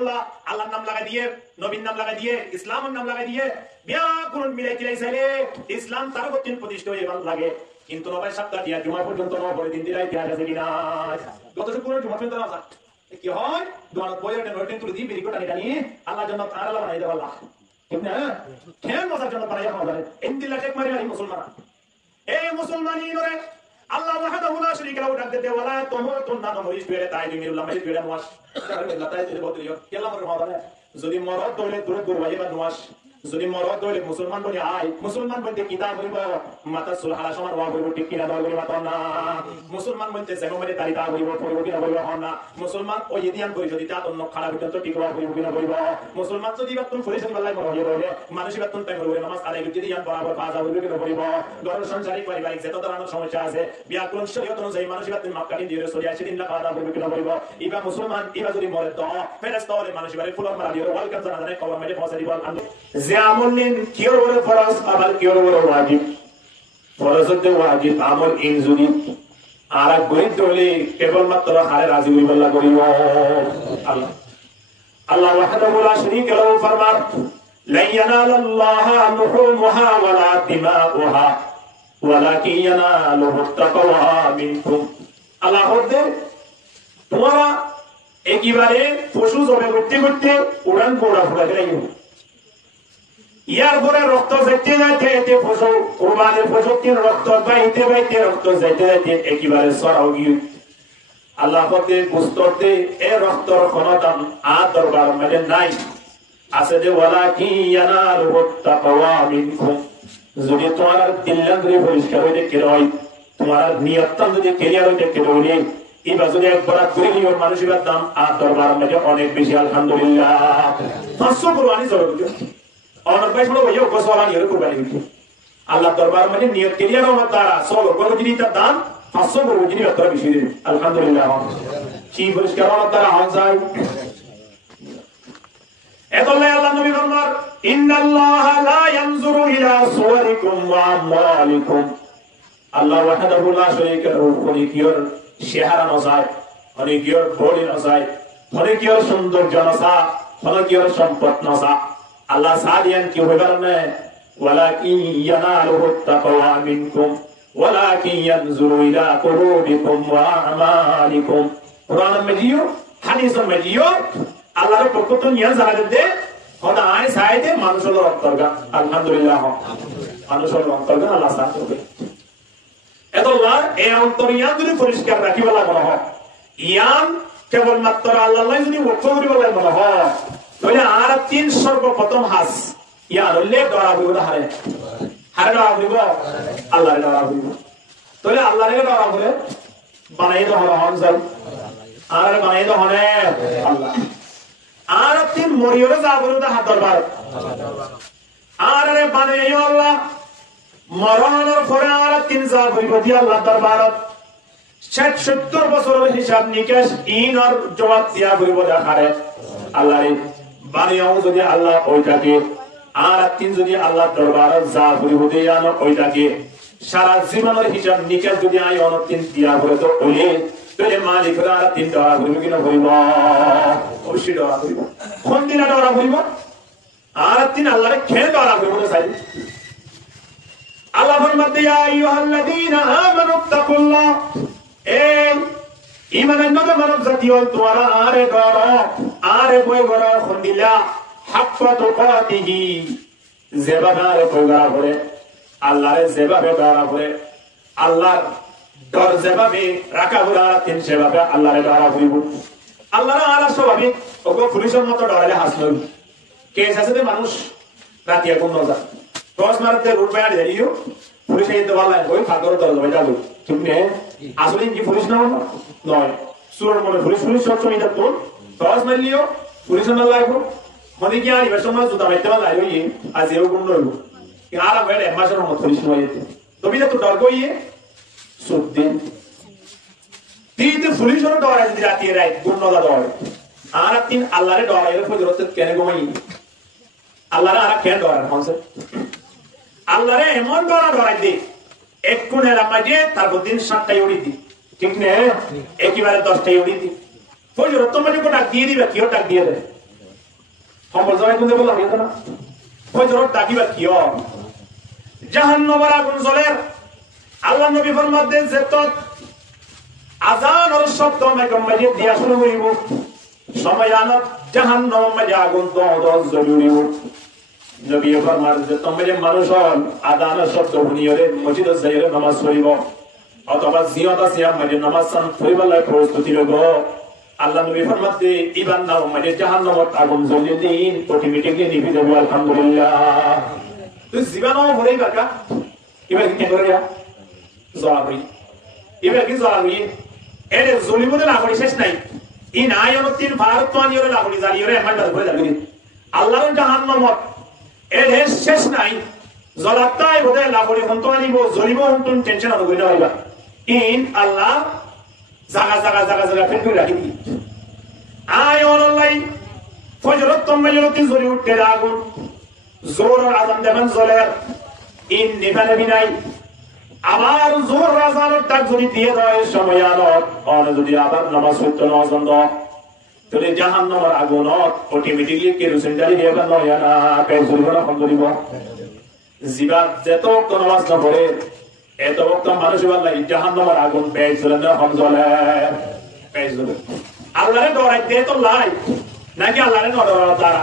আল্লাহর নাম লাগাই দিয়ে, নবীর নাম লাগাই দিয়ে, ইসলামের নাম লাগাই দিয়ে বিয়া কোন মিলাই কিলাই চাইলে ইসলাম তার কঠিন প্রতিষ্ঠা হয়ে ভালো লাগে। কিন্তু নবাই সপ্তাহ দিয়া জুমা পর্যন্ত নবরে দিন দিলাই ইতিহাস আছে কিনা? গত শুক্রবার জুমা পর্যন্ত না কি হয়, দোয়ানত বইয়ের নোটিং তুলে দিয়ে বিড়ি কোটানি টানি আল্লাহর জন্য আল্লাহ বানাই দেব। আল্লাহ ঠিক না? কেন মজার জন্য বানাই খাওয়া যায়? ইন্দিল্লাহ টেক মারি মারি মুসলমান, এই মুসলমানি নরে আল্লাহ ওয়াহদাহু লা শারীকা লাহু ডাক দিতে ওয়ালা তামুতুন্না নমরিস বেরে তাই দিমিরুল্লাহ মাজিদ বেরে নওয়াজ আল্লাহ তাই দিতে বলিও কেলা মর মাওলানা যদি মরদ দলে দূরে দূর হইবা নওয়াজ, যদি মরদ দলে মুসলমান বলি আই মুসলমান বলতে কিতাব হইব মাতা সুলহালা সমান ওয়া হইব ঠিক কিনা দল মাতা না, মুসলমান বলতে জেমমারে তারিকা হইব পড়ব কিনা হইব না, মুসলমান ওই ইদিয়ান করি যদি তা অন্য খাড়া বিতন্ত ঠিক হওয়া হইব কিনা হইব, মুসলমান যদি বাতুন ফরিসন বলাই মর হইব রে মানুষ বাতুন টাইম হইব নামাজ আদায় যদি ইয়ান বরাবর কাজ হইব কিনা হইব, ঘর সংসারিক পারিবারিক যত ধরনের সমস্যা আছে বিয়াকুল শরীয়ত অনুযায়ী মানুষ বাতুন মাপকাঠি দিয়ে সরিয়া সেদিন না কাদা হইব কিনা হইব, ইবা মুসলমান ইবা যদি মরে তো ফেরেশতা ওরে মানুষ বারে ফুলর মারা দিয়ে ওয়ালকাম জানা জানে কবর মেরে পৌঁছে দিব। যেমন নিন কিওর ওরে ফরজ আবার কিওর ওরে ওয়াজিব, ফরজতে ওয়াজিব আমল ইন যদি আর গরিব দলে কেবলমাত্র হারে রাজি হইব আল্লাহ করিব। আল্লাহ আল্লাহ ওয়াহদাহু লা শারীকা লাহু ফরমান লা ইয়ানালাল্লাহা লুহুমুহা ওয়ালা দিমাউহা ওয়ালাকিন ইয়ানালুহু তাকওয়া মিনকুম। আল্লাহ বলেন তোমরা একেবারে পশু জবে করতে করতে উড়ান পোড়া ফুলা গেলাইও, ইয়ার পরে রক্ত যাইতে যাইতে এতে পশু কোরবানের পশুটির রক্ত বাইতে বাইতে রক্ত যাইতে যাইতে একেবারে সরাও গিয়ে আল্লাহ পাকে গুস্ততে এ রক্তর ক্ষমতা আর দরবার মানে নাই আছে যে ওয়ালাকিন ইয়ানালুহু তাকওয়া মিনকুম। যদি তোমার দিললান্দ্রে পরিষ্কার হইতে কেরয়, তোমার নিয়তটা যদি ক্লিয়ার হইতে কেরয়, এবার যদি একবার করে নিও মানুষের দাম আর দরবার মানে অনেক বেশি। আলহামদুলিল্লাহ 500 কোরবানি জরুরি অনেক ভাই শুনো ভাইও গোসওয়ালানি এর কোরবানি দিতে আল্লাহ দরবার মানে নিয়ত ক্লিয়ার হওয়ার দ্বারা সব বড় জিনিসটার দাম 500 বড় জিনিস এত বেশি দিন। আলহামদুলিল্লাহ কি পরিষ্কার হওয়ার দ্বারা হন যায় এতলাই আল্লাহ নবী ফরমান ইন্নাল্লাহা লা ইয়ানজুরু ইলা সুওয়ারিকুম ওয়া আমওয়ালিকুম। আল্লাহ ওয়াহদাহু লা শারীকা লাহু ফরিকিয়র চেহারা নজায়, অনেকিয়র বডি নজায়, অনেকিয়র সৌন্দর্য নজা, অনেকিয়র সম্পদ নজা। আল্লাহ সাদিয়ান কি হইবার না ওয়ালাকিন ইয়ানালুহু তাকওয়া মিনকুম ওয়ালাকিন ইয়ানজুরু ইলা কুলুবিকুম ওয়া আমালিকুম। কুরআন মেজিও হাদিস মেজিও আল্লাহর পক্ষ থেকে নিয়ে জানা দে হদা আই সাইদে মানুষের অন্তর্গা। আলহামদুলিল্লাহ মানুষের অন্তর্গা আল্লাহ সাথ হবে এতলা এই অন্তরিয়ান যদি পরিষ্কার রাখিবেলা মনে হয় ইয়ান কেবলমাত্র আল্লাহ যদি ওয়াক্ফ করিবেলা মনে হয় তাহলে আর তিন সর্বপ্রথম হাস ইয়ান হলে ডরা হইব না হারে হারে ডরা হইব আল্লাহর ডরা হইব। তাহলে আল্লাহর ডরা হলে বানাই তো হন যাই আর বানাই তো হনে আল্লাহ আর তিন মরিয়রে যাব না হাত দরবার আর রে বানাই আল্লাহ মরণের পরে আর তিন যাব হইব দি আল্লাহ দরবারত 60-70 বছরের হিসাব নিকাশ ইন আর জবাব দিয়া হইব দেখারে আল্লাহ বানিয়াও যদি আল্লাহ ওইটাকে আর তিন যদি আল্লাহ দরবার যা হইব দিয়া ওইটাকে সারা জীবনের হিসাব নিকাশ যদি আই অন তিন দিয়া হইব তো ওইলে তোরে মালিকরা আর তিন ডরা হইব কিনা হইব অবশ্যই ডরা হইব। কোন দিন ডরা হইব আর তিন আল্লাহরে খেয়ে ডরা হইব না সাইড আল্লাহ ফরমাতে ইয়া আইয়ুহাল্লাযীনা আমানুত্তাকুল্লাহ এ ঈমানের নবী মানব জাতি হল তোমরা আরে ডরো আরে ভয় করো খুন্দিলা হাক্কা তুকাতিহি যেভাবে আরে ভয় করে আল্লাহরে যেভাবে ডরা করে আল্লাহর ডর যেভাবে রাখা বলা তিন সেভাবে আল্লাহরে ডরা হইব। আল্লাহর আলা স্বাভাবিক ওগো পুলিশের মতো ডরালে হাসল কেস আছে যে মানুষ রাতিয়া কোন নজা দশ মারতে রুট বাইরে দাঁড়িয়ে পুলিশ এইতে বলা ওই ফাঁকর দরজ হয়ে যাবে ঠিক নেই আসলে কি পুলিশ না নয় সুরের মনে পুলিশ পুলিশ সবসময় এটা তোর দশ মারলিও পুলিশের না লাগবো মানে কি আর এবার সময় জুতা মারতে পারলে ওই আজ এও গুণ রইব আর আমার এক মাসের মতো পুলিশ হয়ে যেতে তবে তো ডর গইয়ে সুদ্দিন তিন পুলিশের ডর যদি রাতে রাত গুণ নজা ডর আর তিন আল্লাহরে ডর এর ফজরত কেন ঘুমাই আল্লাহরে আর কেন ডর হনছে আল্লাহরে এমন ডরাই দে এক কোণের মাঝে তারপর দিন 7টায় উড়ি দি ঠিক না একেবারে 10টায় উড়ি দি ফজর তো মানে ডাক দিয়ে দিবে কেউ ডাক দিয়ে দেয় সম্পদ জমা কোন বললাম না ফজরত ডাকিবা কিয় জাহান্নামের আগুন জ্বলে আল্লাহ নবী ফরমাতেন যে তত আযান আর শব্দ মেঘে দিয়া শুরু হইব সময় আনত জাহান্নামের মধ্যে আগুন তো জ্বলিব নবী ফরমান যে তোমরা মানুষ আযান আর শব্দ শুনিয়রে মসজিদে যাইরে নামাজ পড়িব অথবা জিয়াদা সিয়াম মধ্যে নামাজ সান পড়িবার প্রস্তুতি লব আল্লাহ নবী ফরমাতে ইবান নাও মধ্যে জাহান্নামের আগুন জ্বলিয়ে দিন অটোমেটিক্যালি নিভে যাবে আলহামদুলিল্লাহ তুই জীবনও ভরেই বাকা এবার কি করে জ্বালাবি এবার কি জ্বালাবি এর জ্বলিবনে লাগড়ি শেষ নাই ই নাই অনতির ভারত মানিয়রে লাগড়ি জ্বালিয়রে আমার দাদা করে যাবি আল্লাহর জাহান্নামত এর শেষ নাই জ্বলাতাই বোধে লাগড়ি হন্ত আনিব জ্বলিব হন্তন টেনশন আর কইনা হইবা ইন আল্লাহ জায়গা জায়গা জায়গা জায়গা ফেল করে রাখি আয় অনলাই ফজরত তম্মাইলতি জ্বলি উঠতে আগুন জোর আজান দেবেন জ্বলে ইন নিভানে বিনাই আবার জোর আজানের ডাক যদি দিয়ে দেয় সময় আনত অন যদি আবার নামাজ পড়তে না বন্ধ তাহলে জাহান্নামের আগুনত অটোমেটিক্যালি কেরোসিন জ্বালি দিয়ে না হয় না পেজ জ্বলিব না বন্ধ দিব জিবা যত ওয়াক্ত নামাজ না পড়ে এত ওয়াক্ত মানুষ আল্লাহ জাহান্নামের আগুন পেজ জ্বলে না হম জ্বলে পেজ জ্বলে আল্লাহরে ডরাই দে তো লাই নাকি আল্লাহরে ডরানো তারা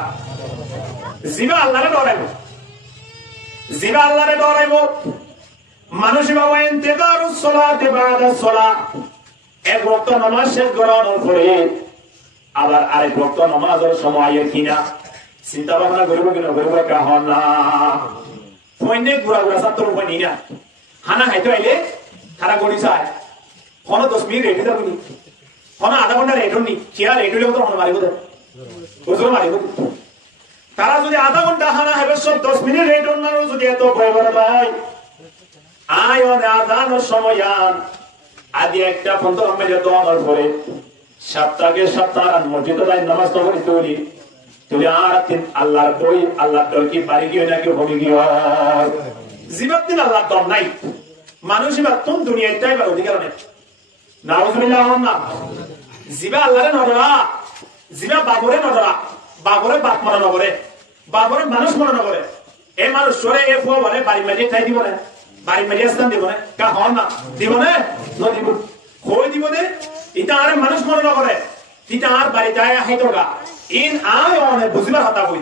জিবা আল্লাহরে ডরাইব জিবা আল্লাহরে ডরাইব মানুষ বাবা ইন্তেজারুস সালাতি বাদা সালাত এক ওয়াক্ত নামাজ শেষ করানোর পরে আবার আরেক ওয়াক্ত নামাজের সময় কিনা চিন্তা ভাবনা করব কিনা করব কাহন না ফোনে গুড়া গুড়া সাত রূপ নি না হানা হাইতো আইলে তারা গড়ি চায় কোন 10 মিনিট রেডি যাবনি কোন আধা ঘন্টা রেডি নি চেয়ার রেডি হলে তো মারিব দে বুঝলো মারিব তারা যদি আধা ঘন্টা হানা হবে সব 10 মিনিট রেডি না যদি এত ভয় করে ভাই আয়ন আযানের সময় আদি একটা ফন্ত আমরা যত আমল করে সপ্তাহে সপ্তাহ মসজিদে যাই নামাজ পড়ি তুই আর তিন আল্লাহর কই আল্লাহ তোর কি পারি কি নাকি হবে কি জীবন দিন আল্লাহ দম নাই মানুষই বা তুম দুনিয়াটাই বা অধিকার নেই নাউজুবিল্লাহ না জিবা আল্লাহরে নডরা জিবা বাবরে নডরা বাবরে বাপ মরা নগরে বাবরে মানুষ মরা নগরে এই মানুষ সরে এ ফো বলে বাড়ি মাঝে তাই দিব না বাড়ি মাঝে স্থান দিব না কা হন না দিব না দিব কই দিব না এটা আর মানুষ মরা নগরে এটা আর বাড়ি যায় হাইতোগা ইন আয় অনে বুঝিবার হতা হই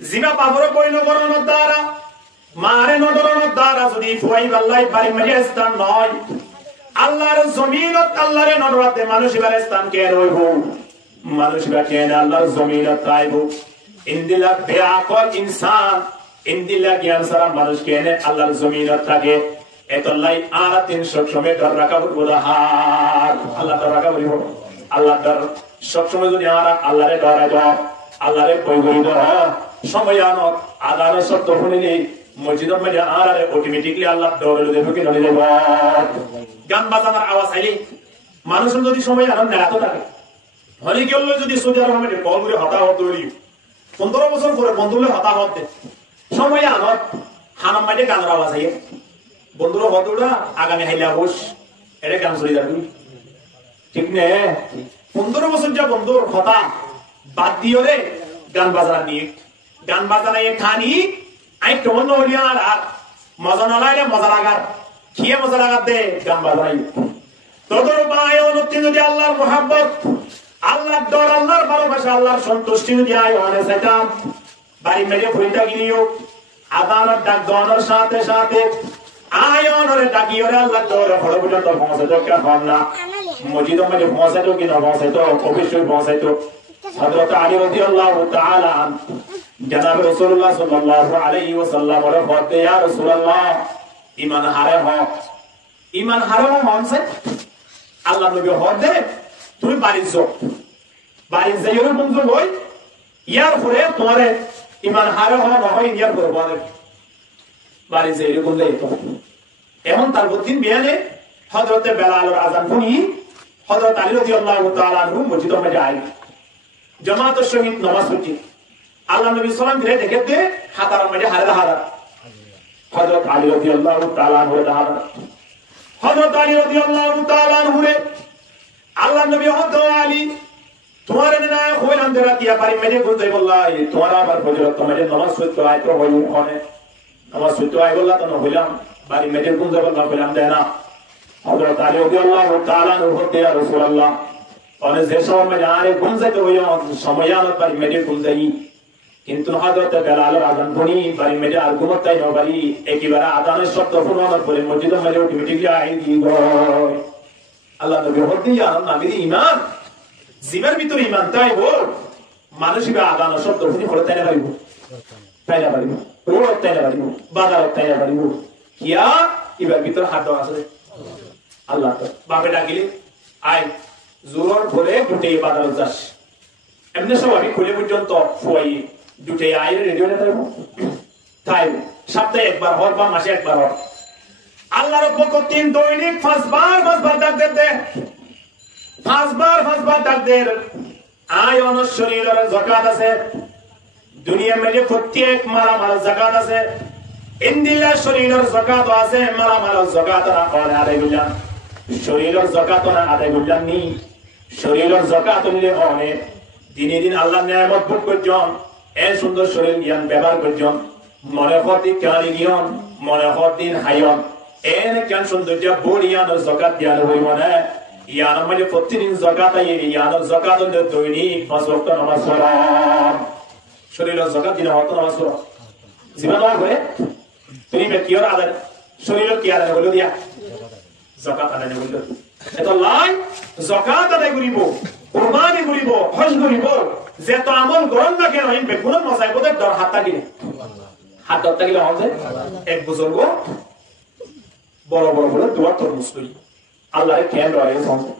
জিবা বাবরে কই নগরন দ্বারা মারে নডরন দ্বারা যদি ফুয়াই আল্লাহ বাড়ি মাঝে স্থান নয় আল্লাহর জমিনত আল্লাহরে নডরাতে মানুষ এবারে স্থান কে রইব মানুষ কেন আল্লাহর জমিনত তাইব ইনদিলা বেআকল ইনসান ইনদিলা জ্ঞান সারা মানুষ কেন আল্লাহর জমিনত থাকে এতলাই আর 300 সময় ধর রাখা বড় হাত আল্লাহ ধর রাখা বলিব আল্লাহ ধর সব সময় যদি আর আল্লাহরে ডরাই দাও আল্লাহরে কই কই দাও সময় আনো আদার সত্য শুনিনি মসজিদের মধ্যে আর অটোমেটিক্যালি আল্লাহ ডরে দেবে কি নলে দেব গান বাজানোর আওয়াজ আইলে মানুষের যদি সময় আনন্দ না এত থাকে হলি গেল যদি সৌদি আরবে কল করে হতাহত হইলি 15 বছর পরে বন্ধুলে হতাহত দে সময় আনত হানাম মাইতে গানের আওয়াজ আইয়ে বন্ধুরা হতোড়া আগামী হাইলা হোস এটা গান চলে যাবে ঠিক নে 15 বছর যা বন্ধুর হতা বাদ দিও রে গান বাজানা নিয়ে গান বাজানা এ খানি আই তোমন হলিয়া আর মজা না লাগে মজা লাগার কিয়ে মজা লাগার দে গান বাজাই তোদের পায় অনুতি যদি আল্লাহর মোহাব্বত আল্লাহর ডর আল্লাহর ভালোবাসা আল্লাহর সন্তুষ্টি যদি আয় ওনে সেটা বাড়ি মেরে ফুইটা গিলিও আদানের ডাক দনের সাথে সাথে আয় ওনে ডাকিও রে আল্লাহর ডর বড় বড় তো পৌঁছে তো কেন হল না মসজিদ মধ্যে পৌঁছে তো কি না পৌঁছে তো অবশ্যই পৌঁছে তো হযরত আলী রাদিয়াল্লাহু তাআলা জনাব রাসূলুল্লাহ সাল্লাল্লাহু আলাইহি ওয়াসাল্লাম বলে বলতে ইয়া রাসূলুল্লাহ ঈমান হারে হনছে আল্লাহ নবী হদে তুমি বাড়ি যাই এর বন্ধু হই ইয়ার পরে তোমারে ঈমান হারে হওয়া নহয় ইয়ার পরে বলে বাড়ি যাই এর বন্ধু তো এমন তার দিন বিয়ানে হযরতে বেলালের আযান শুনি হযরত আলী রাদিয়াল্লাহু তাআলা আনহু মসজিদে মধ্যে আই জামাতের সহিত নামাজ পড়ি আল্লাহ নবী সাল্লাল্লাহু আলাইহি দেখে দে হাতার মধ্যে হারা হযরত আলী রাদিয়াল্লাহু তাআলা আনহু হারা হযরত আলী রাদিয়াল্লাহু তাআলা আনহু আল্লাহ নবী হযরত আলী তোমার না কইলাম যে রাতিয়া বাড়ি মেরে গুনতে বললাই তোমার আবার ফজরত তোমার নামাজ পড়তে হয় তো হই ওখানে নামাজ পড়তে হয় বললা তো হইলাম বাড়ি মেরে গুনতে বললাম কইলাম দেয় না হযরত আলী রাদিয়াল্লাহু তাআলা হতে ইয়া রাসূলুল্লাহ অনেক যে সময় আরে গুনতে হইও সময় আনত বাড়ি মেরে গুনতে কিন্তু হযরত বেলাল আযান শুনি বাড়ি মেরে আর ঘুমতাই না বাড়ি একেবারে আযানের শব্দ শোনানোর পরে মসজিদের মেরে অটোমেটিক্যালি আই দি গো আল্লাহ নবী হতে ইয়া নামে ঈমান জীবের ভিতরে ঈমান তাই বল মানুষের আযানের শব্দ শুনি পড়ে তাই না পারিব রোড তাই না পারিব বাজার তাই না পারিব কিয়া এবার ভিতরে হাত দেওয়া আছে আল্লাহ তো বাপে ডাকিলে আয় জোর ভরে দুটে বাজার যাস এমনি সব আমি খুলে পর্যন্ত ফুয়াই দুটে আয় রেডিও না তাই সপ্তাহে একবার হর বা মাসে একবার হর আল্লাহর পক্ষ তিন দৈনিক পাঁচবার ডাক দিতে পাঁচবার ডাক দেন আয় অনশ্বরীর যাকাত আছে দুনিয়া মেলে প্রত্যেক মালামাল যাকাত আছে ইন্দিল্লা শরীরের যাকাত আছে মালামাল যাকাত না করে আদায় করলাম শরীরের যাকাত না আদায় করলাম নি শরীরের যাকাত নিলে অনেক দিনে দিন আল্লাহ নিয়ামত ভোগ করছেন এ সুন্দর শরীর জ্ঞান ব্যবহার করছেন মনে হতে কালি জ্ঞান মনে হতে হায়ন এনে কেন সৌন্দর্য বড়িয়ানোর যাকাত দেওয়া হইব না ইয়ার মানে প্রতিদিন যাকাত আইয়ে ইয়ার যাকাত হলো দৈনিক 5 ওয়াক্ত নামাজ পড়া শরীরের যাকাত দিনা ওয়াক্ত নামাজ পড়া জীবন হবে তুমি কিয়র আদায় শরীরের কি আদায় হলো দিয়া যাকাত আদায় হলো এটা লাই যাকাত আদায় করিব কুরবানি করিব হজ করিব যে তো আমল গ্রহণ না কেন ইন বেগুন মজাইবদের দর হাত লাগিলে হাত দর লাগিলে হবে এক বুজুর্গ বড় দোয়া তরমুজ করি আল্লাহর কেন রয়ে সঙ্গে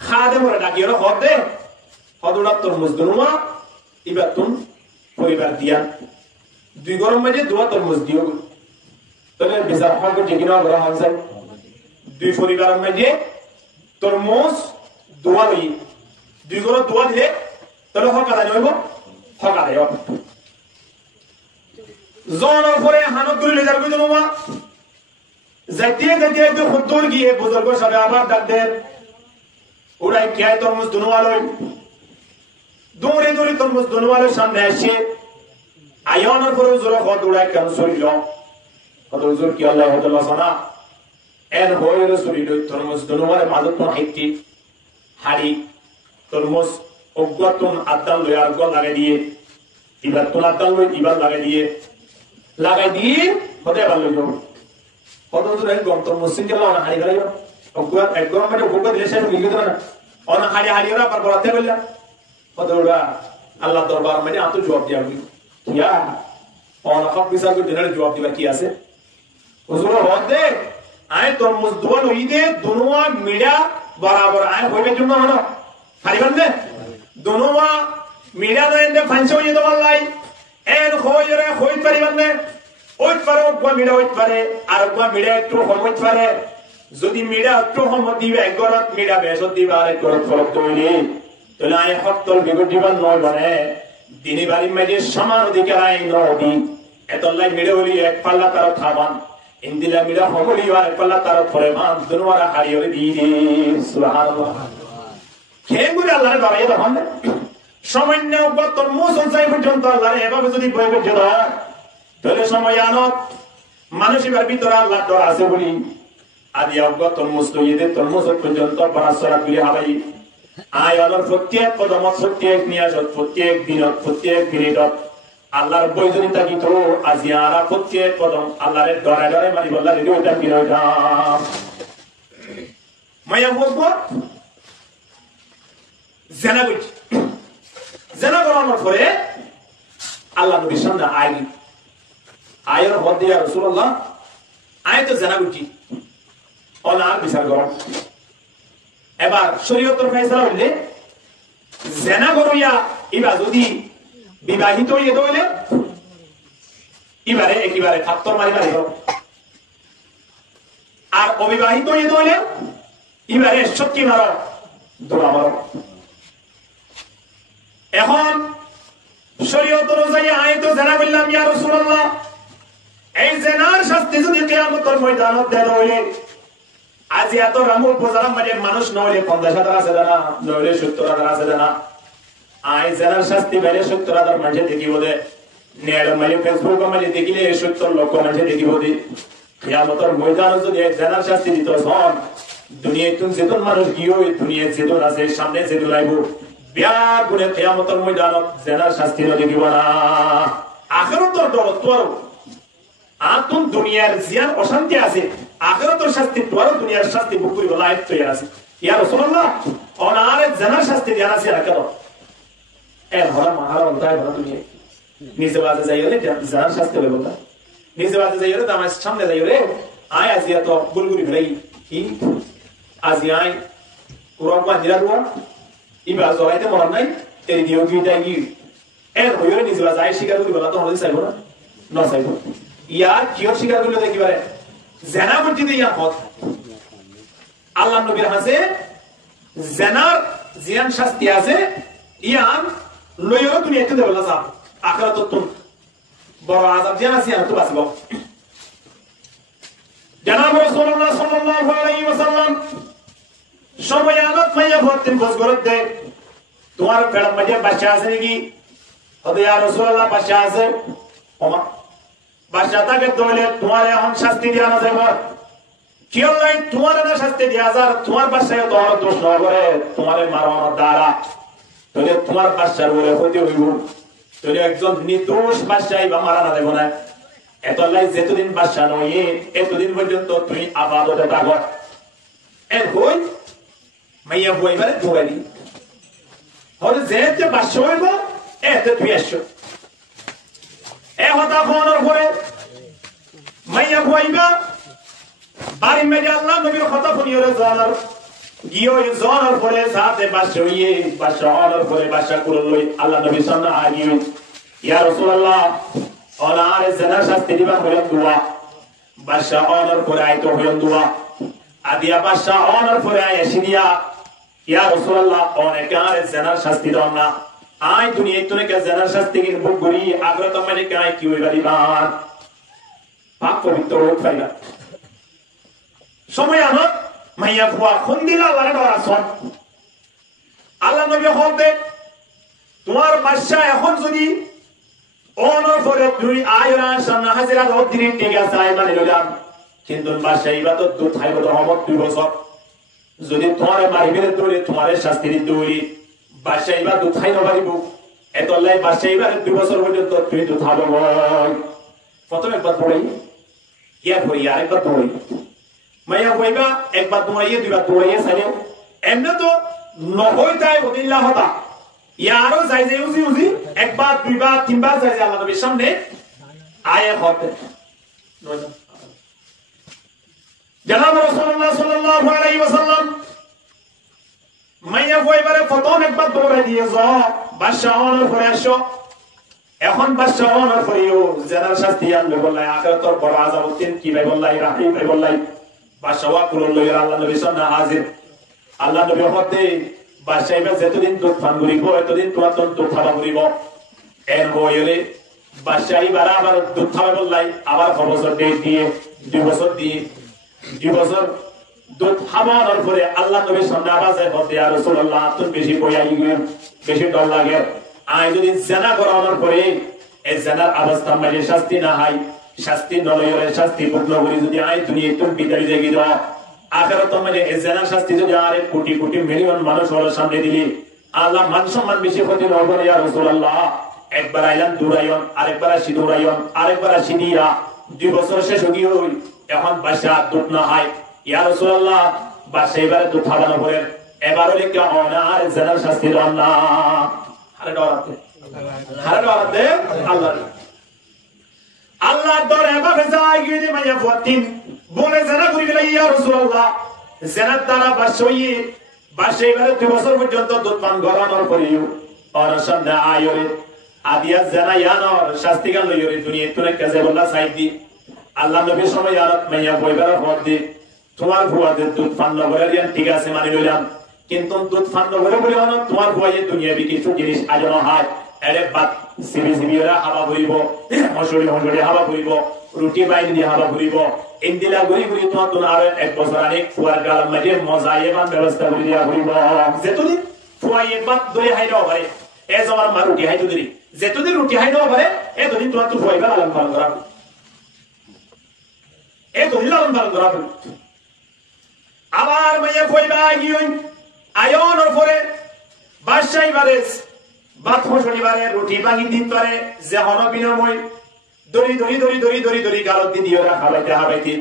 খাদে মরে ডাকিয়ে হদে হদুড়া তরমুজ দুনুমা এবার তুম পরিবার দিয়া দুই গরম মাঝে দোয়া তরমুজ দিও তাহলে বিচার হক ঠিকই না করা হয় দুই পরিবারের মাঝে তরমুজ দোয়া লই দুই গরম দোয়া দিলে তাহলে হক আদায় হইব হক আদায় হবে জনের পরে হানত তুলে লেজার কই দুনুমা যাইতে তো খুদ্দুর গিয়ে বুজুর্গ সবে আবার ডাক দেন ওরাই কে তরমুজ দুনুয়ালই দৌড়ে তরমুজ দুনুয়ালের সামনে এসে আয়নের পরে হুজুর হদ উড়াই কেন শরীর হুজুর কি আল্লাহ হদুল্লাহ সানা এর হয়ে শরীর তরমুজ দুনুয়ালের মাদত হাইতি হাড়ি তরমুজ অজ্ঞাতন আদাল লই আর গল লাগাই দিয়ে এবার তোর আদাল লই এবার লাগাই দিয়ে হতে এবার লই যাও কত দূর গন্তব্য মসজিদ গেল না হাড়ি গেল একদম মানে ভোগ দিলে সে মিলবে না অনা হাড়ি ওরা পার বলাতে বললা কত ওরা আল্লাহ দরবার মানে আত জবাব দিয়া কিয়া অনা হক বিচার করে দিনের জবাব দিবা কি আছে হুজুর হদে আয় তরমুজ দোয়া লইতে দুনুয়া মিডা বরাবর আয় হইবে জন্য হলো হাড়ি বন্ধে দুনুয়া মিডা দেন ফাঁসে হইতে বললাই এর হইরে হইতে পারিবেন না ওই পারে ওগা মিডা হইতে পারে আর ওগা মিডা একটু কম হইতে পারে যদি মিডা একটু কম দিবে এক গরত মিডা বেশত দিবা আর এক গরত ফরক তৈরি তাহলে আই হত্তর বিগত দিবান নয় মানে দিনী বাড়ির মাঝে সমান অধিকার আই নদী এতলাই মিডা হলি এক পাল্লা তার খাবান ইন্দিলা মিডা হলি আর এক পাল্লা তার ফরে মান দুনুয়ারা হারি হলি দিয়ে সুবহানাল্লাহ কেগুরে আল্লাহর দরবারে তখন সামান্য ওগা তরমুজ চাই পর্যন্ত আল্লাহর এভাবে যদি বই বই দাও তাহলে সময় আনত মানুষের ভিতরে আল্লাহ ডর আছে বলি আদি অজ্ঞ তরমুজ লইয়ে তরমুজ পর্যন্ত পরাশরা গুলি হারাই আয় আল্লাহর প্রত্যেক কদমত প্রত্যেক নিয়াজত প্রত্যেক দিনত প্রত্যেক মিনিটত আল্লাহর বৈজনী থাকি তো আজি আরা প্রত্যেক কদম আল্লাহর ডরে মারি বললা রেডি ওটা কি রইটা মায়া বলবো জেনা করানোর পরে আল্লাহ নবীর সামনে আয়ের হদ দিয়া রাসূলুল্লাহ আয় তো জেনা গুটি অনার বিচার করো এবার শরীয়তের ফয়সালা হইলে জেনা করিয়া ইবা যদি বিবাহিত হইয়ে দইলে এবারে একেবারে খাত্তর মারি মারি আর অবিবাহিত হইয়ে দইলে এবারে সত্যি মারো দোয়া মারো এখন শরীয়ত অনুযায়ী আয় তো জেনা বললাম ইয়া রাসূলুল্লাহ এই জেনার শাস্তি যদি কিয়ামতের ময়দানত দেন হইলে আজ এত রামু উপজেলার মাঝে মানুষ নইলে 50,000 আছে জানা, নইলে 70,000 আছে জানা। আই জেনার শাস্তি বাইরে 70,000 মাঝে দেখিব দে, নেট মাঝে ফেসবুক মাঝে দেখিলে 70 লক্ষ মাঝে দেখিব দে। কিয়ামতের ময়দানে যদি জেনার শাস্তি দিত হন, দুনিয়ায় তুমি যেতন মানুষ গিয়ে দুনিয়ায় যেতন আছে সামনে যেতন আইব বিরাট গুণে কিয়ামতের ময়দানত জেনার শাস্তি দেখিব না। আখিরাতের ডর তোর আতুন দুনিয়ার জিয়ান অশান্তি আছে, আখিরাতের শাস্তি তোর দুনিয়ার শাস্তি ভোগ করিব লাইফ তৈরি আছে। ইয়া রাসূলুল্লাহ অনারে জেনার শাস্তি দেন আছে রাখো এ ভরা মাহারা উল্টায় ভরা দুনিয়া নিচে বাজে যাইলে জেনার শাস্তি হবে বলা নিচে বাজে যাইলে আমার সামনে যাইলে আয় আজিয়া তো গুলগুলি ভরাই কি আজি আয় কুরআন পা দিলারুয়া ইবা জরাইতে মরন নাই এই দিও কি তাই কি এর হইরে নিচে বাজে আয় শিকার করি বলা তো হলে চাইবো না না চাইবো ইয়ার কিয় শিকার করলে দেখি পারে জেনা করতে ইয়া পথ আল্লাহ নবীর হাসে জেনার জিয়ান শাস্তি আছে ইয়ান লইও দুনিয়াতে দেবলা সাব আখিরাত তো বড় আযাব জিয়ান আছে আর তো বাসব জনাব রাসূলুল্লাহ সাল্লাল্লাহু আলাইহি ওয়াসাল্লাম সময়নত মাইয়া ভর্তিন বসগরত দে তোমার পেড় মধ্যে বাচ্চা আছে নাকি ওদে ইয়া রাসূলুল্লাহ বাচ্চা আছে ওমা বাচ্চাটাকে দইলে তোমার এখন শাস্তি দেয়া না যাবে কিও নাই তোমার না শাস্তি দেয়া যার তোমার বাচ্চায় তো আর দোষ না করে তোমার মারানোর দ্বারা তাহলে তোমার বাচ্চার বলে হতে হইব তাহলে একজন নির্দোষ বাচ্চাই বা মারা না দেব না এত লাই যেতদিন বাচ্চা নয় এতদিন পর্যন্ত তুই আবাদতে থাকো এর হই মাইয়া বইবারে দৌড়াইলি হলে যেতে বাচ্চা হইব এতে তুই আসছো এ হতা ফোনের পরে মাইয়া বইবা বাড়ি মেজে আল্লাহ নবীর কথা শুনিয়ে জানার গিয়ে জানার পরে সাথে বাচ্চা হইয়ে বাচ্চা হওয়ার পরে বাচ্চা করে লই আল্লাহ নবীর সামনে আগিয়ে ইয়া রাসূলুল্লাহ ওনারে জেনার শাস্তি দিবা হইল দোয়া বাচ্চা হওয়ার পরে আইতো হইল দোয়া আদিয়া বাচ্চা হওয়ার পরে আয় এসিয়া ইয়া রাসূলুল্লাহ অনেকে আর জেনার শাস্তি দাও না আই দুনিয়ায় তোরে কে জেনার শাস্তি কি ভোগ করি আগ্রত মানে কাই কি হইবা দিবান পাক পবিত্র হই পাইলা সময় আনত মাইয়া ফুয়া খুন দিলা আল্লাহর ডরা সন আল্লাহ নবী হতে তোমার বাদশা এখন যদি অনর করে দুই আয়রা সামনে হাজিরা দাও দিন ঠিক আছে আই মানে লইলাম কিন্তু বাদশা ইবাদত তো থাইব তো হবত 2 বছর যদি তোমার মারিবে তোরে তোমার শাস্তি দিই বাদশা ইবাদত থাই না পারিব এত লাই বাদশা ইবাদত 2 বছর পর্যন্ত তুই তো থাকো প্রথমে একবার পড়াই ইয়া করি আরেকবার পড়াই মাইয়া কইবা একবার দৌড়াইয়ে দুইবার দৌড়াইয়ে সাইলে এমনে তো নহই তাই বদিল্লাহ হতা ইয়ারও যাই যাই উজি উজি একবার দুইবার তিনবার যাই আল্লাহ নবীর সামনে আয়ে হতে জনাব রাসূলুল্লাহ সাল্লাল্লাহু আলাইহি ওয়াসাল্লাম মাইয়া কইবারে প্রথম একবার দৌড়াই দিয়ে যাও বাদশা হওয়ার পরে আসো এখন বাদশা হওয়ার পরেও জেনার শাস্তি আনবে বললাই আখিরাতের বড় আযাব তিন কি ভাই বললাই রাহি ভাই বললাই বাদশাহ কুল লইয়া আল্লাহ নবী সামনে হাজির আল্লাহ নবী হতে বাদশাহ ইবা যেতদিন দুধ পান করিব এতদিন তোমার দুধ খাওয়া করিব এর বইলে বাদশাহ ইবার আবার দুধ খাওয়া বললাই আবার 6 বছর দিয়ে 2 বছর দিয়ে 2 বছর দুধ খাওয়ানোর পরে আল্লাহ নবীর সামনে আবার যায় হতে ইয়া রাসূলুল্লাহ তুমি বেশি বইয়াই গেলেন বেশি ডর লাগে আই যদি জানা করানোর পরে এই জানার অবস্থা মানে শাস্তি না হয় শাস্তি নলয়ের শাস্তি ভোগ করি যদি আই দুনিয়ায় তুমি বিদায় দিয়ে দাও আখিরাত মানে এই জানার শাস্তি যদি আরে কোটি কোটি মিলিয়ন মানুষ ওর সামনে দিলি আল্লাহ মান সম্মান বেশি হতে না হবে ইয়া রাসূলুল্লাহ একবার আইলাম দৌড়াইন আরেকবার আসি দৌড়াইন আরেকবার আসি দিয়া 2 বছর শেষ হয়ে গই এখন বাদশা দুধ না হয় ইয়া রাসূলুল্লাহ বাদশা এবারে দুধ খাওয়ানো পরে এবারে লেখা হয় না আর জানার শাস্তি দাও না আরে ডরাতে আল্লাহ আল্লাহ দর এভাবে যায় গিয়ে মাইয়া ফতিন বলে জানা করি গেল ইয়া রাসূলুল্লাহ জানাত দ্বারা বাদশাহী বাদশা এবারে 2 বছর পর্যন্ত দুধ পান করানোর পরেও আর সামনে আয়রে আদিয়া জানা ইয়ানোর শাস্তি গাল লইরে দুনিয়া তোরে কাজে বললা সাইদি আল্লাহ নবী সময় আরত মাইয়া বইবার হদ দি তোমার ভুয়াদের দুধ পান করে দিন ঠিক আছে মানি লইলাম কিন্তু দুধ পান করে বলে হন তোমার ভুয়ায়ে দুনিয়াবি কিছু জিনিস আজনো হয় আরে বাত সিবি সিবিরা হাওয়া বইব মশরি মশরি হাওয়া বইব রুটি বাইরে দিয়ে হাবা ঘুরিব ইন্দিলা ঘুরি ঘুরি তোমার তো আর এক বছর আগে ফুয়ার গালাম মাঝে মজায়ে বান ব্যবস্থা করে দিয়া ঘুরিব যেতুদিন ফুয়ায়ে বাদ ধরে হাইরাও পারে এ জমার মা রুটি হাইতো দিলি যেতুদিন রুটি হাইরাও পারে এ দুদিন তোমার তো ফুয়াইবা লালন পালন করা এ দুদিন লালন পালন করা আবার মাইয়া ফুয়াইবা গিয়ে আয়নের পরে বাদশাহী বারেস বাদ শনিবারে রুটি ভাঙি দিন পারে যে হন বিনিময় দড়ি দড়ি দড়ি দড়ি দড়ি দড়ি গালত দি দিও রা খাবাইতে খাবাইতে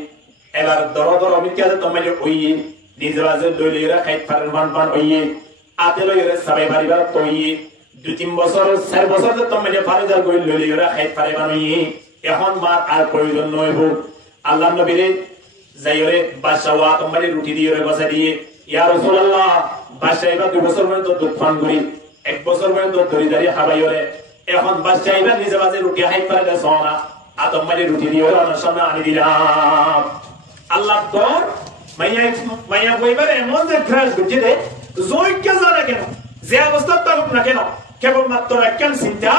এবার দর দর অবিকাজে তোমায় ওইয়ে নিজরাজে দলিরা খাইত পারেন বান বান ওইয়ে আতে লইরে সবাই বাড়িবার তোইয়ে 2-3 বছর 4 বছর তোমায় ফারজার কই লইরা খাইত পারে বান ওইয়ে এখন মার আর প্রয়োজন নয় হোক আল্লাহর নবীরে যাইরে বাদশাহ তোমায় রুটি দিও রে বসা দিয়ে ইয়া রাসূলুল্লাহ বাদশাহ 2 বছর পর্যন্ত দুধ পান করি 1 বছর পর্যন্ত দড়ি দড়ি খাবাইরে এখন বাদশাহ নিজে বাজে রুটি হাইত পারে না সোনা আতম্মালি রুটি দিও আমার সামনে আনি দিলাম আল্লাহ তো মাইয়া কইবার এমন যে গ্রাস রুটি দে জয়কে জানা কেন যে অবস্থা তালুক না কেন কেবল মাত্র একখান চিন্তা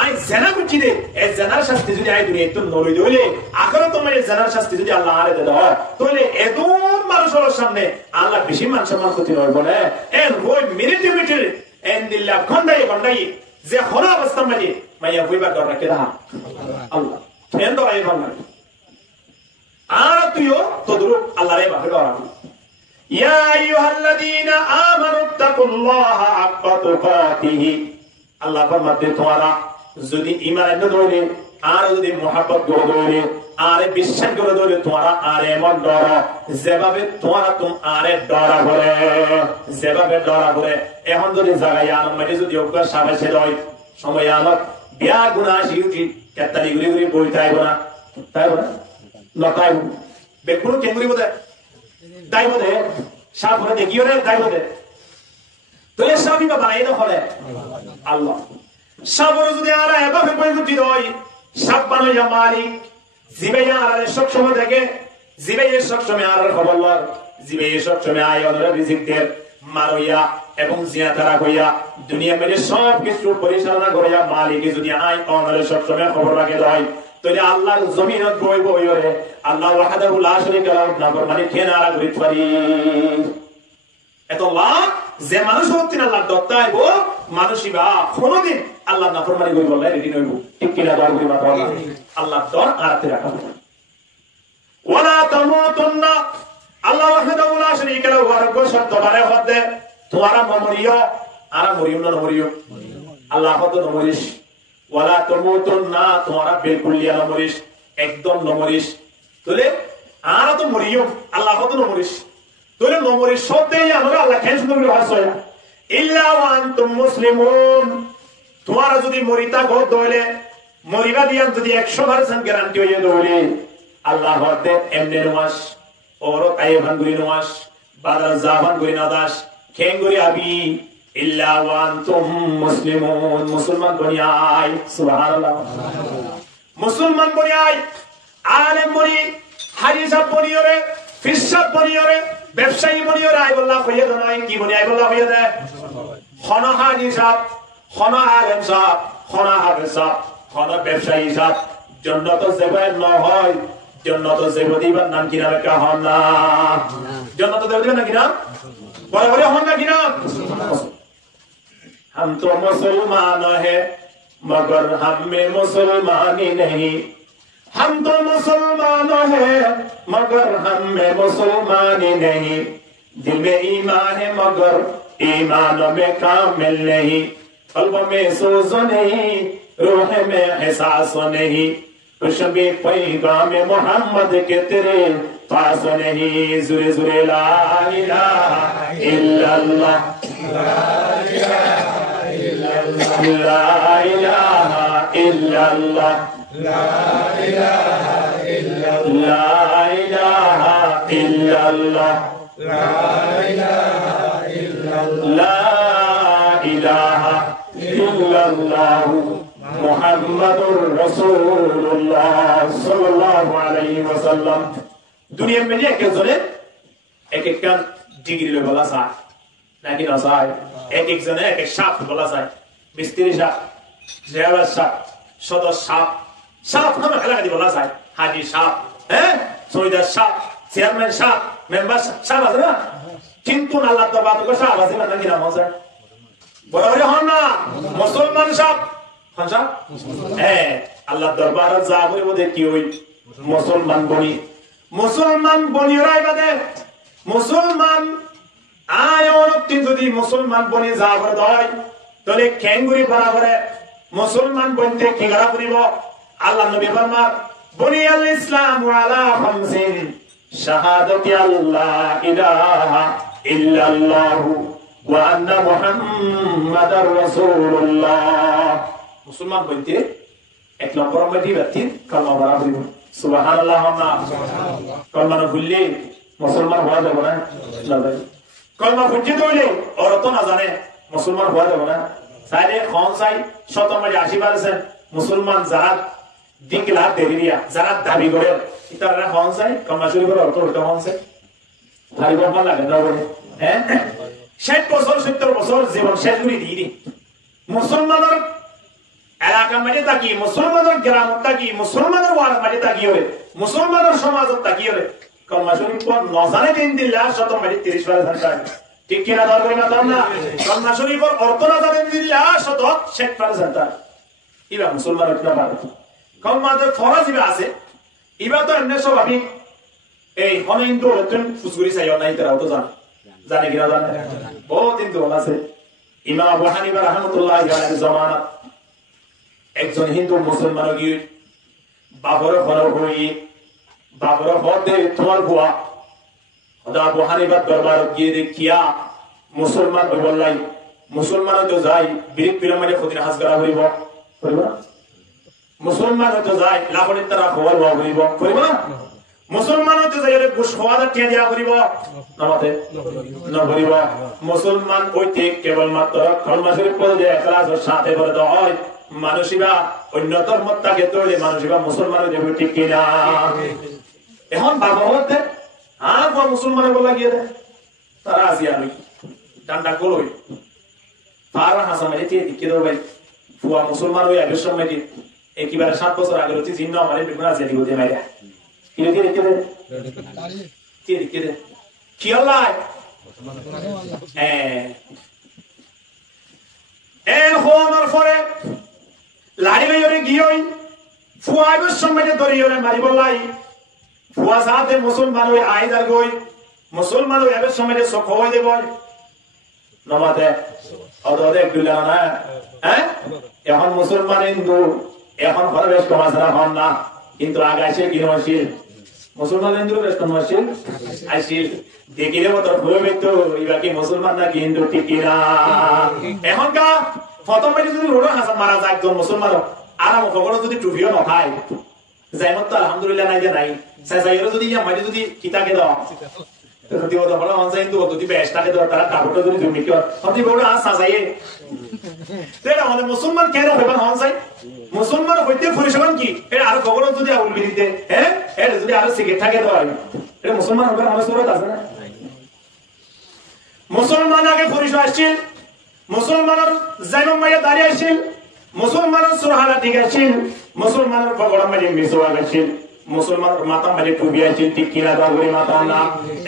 আই জেনা রুটি দে এই জেনার শাস্তি যদি আই দুনিয়া তো নড়ই দইলে আখরে তোমার এই জেনার শাস্তি যদি আল্লাহ আরে দে দাও তাহলে এত মানুষের সামনে আল্লাহ বেশি মান সম্মান ক্ষতি নয় বলে এর ওই মিনিট মিনিট এন দিল্লাহ খন্ডাই খন্ডাই যে হলো অবস্থা মাইয়া কইবার দরকার কে দা আল্লাহ কেন দরাই ভাবনা আর তুইও তদরু আল্লাহরে বাহে দরা ইয়া আইয়ুহাল্লাযীনা আমানুত্তাকুল্লাহা হাক্কা তুকাতিহি আল্লাহ ফরমাতে তোমারা যদি ঈমান আনতে ধরে আর যদি মুহাব্বত ধরে আর বিশ্বাস করে ধরে তোমারা আর এমন ডর যেভাবে তোমারা আরে ডরা করে যেভাবে ডরা করে এখন যদি জায়গায় আনমানি যদি অজ্ঞা সাবাসে হয় সময় আনত বিয়া গুনাহ শিউটি কেতালি গুলি গুলি বই তাইব না লতাইব বেকুন কেঙ্গুরি বদে তাইব দে সাপ হলে দেখিও রে তাইব দে তোলে সাপই বা বানাই না হলে আল্লাহ সাপর যদি আর এভাবে বই মুটি দই সাপ বানাইয়া মালিক জিবে আর সব সময় দেখে জিবে সব সময় আর খবর লর জিবে সব সময় আয় ওদের রিজিকদের মারইয়া এবং জিয়াতারা কইয়া দুনিয়া মেরে সব কিছু পরিচালনা করিয়া মালিক যদি আয় ওদের সব সময় খবর রাখে দেয় তাহলে আল্লাহর জমিনত বই বইরে আল্লাহ ওয়াহদাহু লা শারীকা লাহু নাফরমানি কেনারা করিতে পারি এত লাভ যে মানুষ হচ্ছেন আল্লাহর দত্তাইব মানুষইবা কোনদিন আল্লাহর নাফরমানি কই বললে রেডি নইব ঠিক কিনা দর করিবা আল্লাহর দর আরতে রাখা ওয়ালা তামুতুন্না আল্লাহ ওয়াহদাহু লা শারীকা লাহু ওয়ারগ শব্দ বারে হদে তোরা মরিও আর মরিও না মরিও আল্লাহ হদ নমরিস ওয়ালা তামুতুন্না তোরা বিলকুলিয়া নমরিস একদম নমরিস তোলে আর তো মরিও আল্লাহ হদ নমরিস তোলে নমরিস শব্দেই আমরা আল্লাহ কেন শুনবে ভাষায় ইল্লা ওয়া আনতুম মুসলিমুন তোরা যদি মরিতা গো দইলে মরিবা দিয়ান যদি 100% গ্যারান্টি হইয়ে দইলে আল্লাহ হদে এমনে নমাস ওর কাইভান গুরি নমাস বাদা জামান গুরি নাদাস খেঙ্গুরি আবি ইল্লা ওয়া আনতুম মুসলিমুন মুসলমান বনিয়াই সুবহানাল্লাহ মুসলমান বনিয়াই আলেম বনি হাজি সাহেব বনিয়রে ফিসাব বনিয়রে ব্যবসায়ী বনিয়রে আই বল্লাহ কইয়া নয় কি বনি আই বল্লাহ কইয়া দে খনা হাজি সাহেব খনা আলেম সাহেব খনা হাফেজ সাহেব খনা ব্যবসায়ী সাহেব জান্নাত যাবে না হয় জান্নাত যাবে দিবার নাম কি নাম কা হন না জান্নাত যাবে দিবার নাম কি নাম বড় বড় হন না কি নাম हम तो मुसलमान है मगर हम में मुसलमानी नहीं हम तो मुसलमान है मगर हम में मुसलमानी नहीं दिल में ईमान है मगर ईमान में कामिल नहीं कल्ब में सोज नहीं रूह में एहसास नहीं कुछ भी पैगाम मोहम्मद के तेरे पास नहीं जुरे जुरे ला इलाहा इल्लल्लाह لا إله إلا الله لا إله إلا الله لا إله إلا الله لا إله إلا الله لا إله إلا الله محمد رسول الله صلى الله عليه وسلم दुनिया में एक जने एक एक का डिग्री ले बोला सा लेकिन ऐसा है एक जने एक शाप बोला सा मिस्त्री साहब ड्राइवर साहब सदस्य साहब साहब नाम খেলা দি বলা যায় হাজি সাহেব, হ্যাঁ, সৈয়দ সাহেব, চেয়ারম্যান সাহেব, মেম্বার সাহেব আছে না, কিন্তু আল্লাহ দরবার তো সাহেব আছে না কি নাম আছে? বড় বড় হন না মুসলমান সাহেব, হন সাহেব, হ্যাঁ, আল্লাহ দরবার যা বলবে কি হই মুসলমান বনি, মুসলমান বনি রাই বাদে মুসলমান আয়রতি যদি মুসলমান বনি যা করে হয় তাহলে ক্যাঙ্গুরি বরাবরে মুসলমান বনতে কি করা করিব? আল্লাহ নবী ফরমান বনি আল ইসলাম আলা খামসিন শাহাদাতি আল্লাহ ইলাহা ইল্লাল্লাহ ওয়া আন্না মুহাম্মাদার রাসূলুল্লাহ। মুসলমান বনতে এক নম্বর মধ্যে ব্যক্তি কালমা পড়া করিব। সুবহানাল্লাহ, কালমা না ভুললে মুসলমান হওয়া যাবে না। কলমা ফুটে দইলে অর্থ না জানে মুসলমান হওয়া যাবে না। সাইরে খন সাই 80% মুসলমান যারা দিকলা দেরিয়া যারা দাবি করে তারা খন সাই কলমা শরীফের অর্থ হইতো খন সাই ভাই বাবা লাগে না বলে, হ্যাঁ, 60 বছর 70 বছর জীবন শেষ করে দিই মুসলমানের এলাকা মাঝে থাকি, মুসলমানের গ্রাম থাকি, মুসলমানের ওয়ার্ড মাঝে থাকি হলে, মুসলমানের সমাজত থাকি হলে কলমা শরীফ নজানে দিন দিল্লা 30% ঠিক কিনা দরকার না তার না? কলমা শরীফের অর্থ না জানেন দিল্লা 60% ইবা মুসলমানের কিনা পারে কলমাদের ফরজ ইবা আছে ইবা তো এমনি স্বাভাবিক। এই হন হিন্দু হতেন ফুসগুরি চাইও নাই তারাও তো জানে কিনা জানে বহুত হিন্দু আছে। ইমাম আবু হানিফা রাহমাতুল্লাহ আলাইহি জামানা একজন হিন্দু মুসলমান গিয়ে বাবর ফলো হই বাবর হতে তোমার বুয়া খোদা আবু হানিফার দরবার গিয়ে দেখিয়া মুসলমান বললাই মুসলমান তো যাই বিরিক পিরামিডে খদিনা হাজ করা হইব করিব না? মুসলমান তো যাই লাখের তারা খবর হওয়া হইব করিব না? মুসলমান তো যাই ঘুষ খাওয়া টিয়া দিয়া করিব নামাতে না করিব? মুসলমান ওইতে কেবলমাত্র কলমা শরীফ পড়ে যে ইখলাসের সাথে পড়ে তো হয় মানুষিবা অন্য ধর্মটাকে তৈরি মানুষিবা মুসলমান দেবে ঠিক কিনা? এখন বাবা হতে মুসলমানের বলা গিয়ে দেয় তারা আসি আমি ডান্ডা করই তার হাসা মাঝে দিকে দেবো ভাই ফুয়া মুসলমান ওই আগের সময় একেবারে 7 বছর আগে হচ্ছে চিহ্ন আমার বেগুন আছে দিকে মাইরা কিনে দিয়ে রেখে দেয় কে রেখে দেয় কি আল্লাহ হওয়ার পরে লাড়ি বাইরে গিয়ে ফুয়া আগের সময় ধরিয়ে মারি বললাই ফুয়া সাথে মুসলমান ওই আইদার গই মুসলমান ওই আগের সময় চোখ হয়ে দেব নমাতে অদে একটুলা না, হ্যাঁ, এখন মুসলমান হিন্দু এখন বেশ কমাসরা হন না কিন্তু আগাইছে কি নশীল মুসলমান হিন্দু বেশ কমাসিল আইসিল দেখিলে মতো হইবে তো ইবাকি মুসলমান নাকি হিন্দু ঠিক না? এখনকার প্রথম বেটি যদি রোড হাসান মারা যায় একজন মুসলমান আরাম খবর যদি টুপিও নখায় যাইমত তো আলহামদুলিল্লাহ নাই যে নাই সাইসাইরো যদি আমাদের যদি কিতাকে দাও যদি ওটা বলা হন হিন্দু যদি বেশটাকে দাও তারা কাপড়টা যদি জমি কি হতি বড় আস সাজাইয়ে তেরা মানে মুসলমান কেন হবেন হন সাই মুসলমান হইতে পরিসমান কি এর আর খবর যদি আউল বিদিতে, হ্যাঁ, এর যদি আর সিগারেট থাকে দাও এটা মুসলমান হবে আমার সুরত আছে না? মুসলমান আগে পরিচয় আসছিল, মুসলমানের জাইম মাইয়া দাঁড়িয়ে আসছিল, মুসলমানের সুরহালা ঠিক আসছিল, মুসলমানের পগড়া মাঝে মিসওয়া আসছিল, মুসলমানের মাথা মাঝে টুপি আসছিল ঠিক কিনা দাগুরি মাথা না।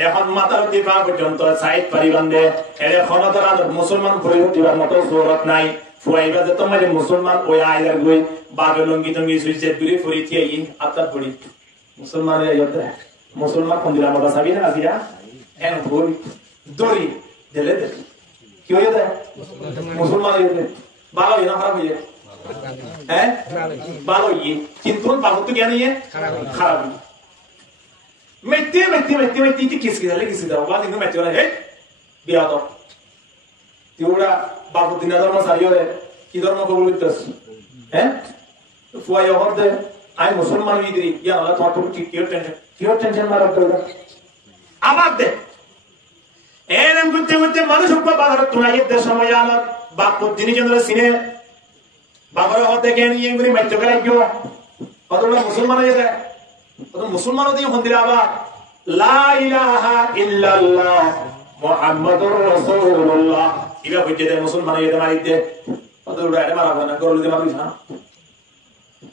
এখন মাথার দিপা পর্যন্ত সাইড পারিবান্ধে এর ক্ষমতার মুসলমান পরিবার মতো সুরত নাই। ফুয়াইবা যে তোমার মুসলমান ওই আইলার গই বাগে লঙ্গি টঙ্গি সুইচে দূরে ফুরি থিয়ে আত্মার পড়ি মুসলমানের মুসলমান মন্দির আমরা সাবি না আজিরা এন ভুল দড়ি দিলে দে কি হয়ে যায় মুসলমান ভালো না খারাপ হয়ে, হ্যাঁ, ভালো ইয়ে কিন্তু বাবু তো জ্ঞান ইয়ে খারাপ মেতে মেতে মেতে মেতে কিসকি দালে কিসকি দাও বা কিন্তু মেতে হে বিয়া তো তিউরা বাবু দিনা ধর্ম সারিয়রে কি ধর্ম কবুল করতেছ, হ্যাঁ, ফুয়াই হরদে আই মুসলমান বিদ্রি ইয়া আল্লাহ তোমার তো কি টেনশন মারা তো আবার দে এরম করতে করতে মানুষ উপর বাধার তুনাইয়ে দে সময় আলো বাপ দিনী চন্দ্র সিনে বাবার হতে কেন ইয়ে করে মাইতো গেল কিও কতগুলো মুসলমান হয়ে যায় কত মুসলমান দিয়ে মন্দিরে আবার লা ইলাহা ইল্লাল্লাহ মুহাম্মাদুর রাসূলুল্লাহ ইবা হইতে দে মুসলমান হয়ে মারি দে কতগুলো এটা মারা না করলে মারি না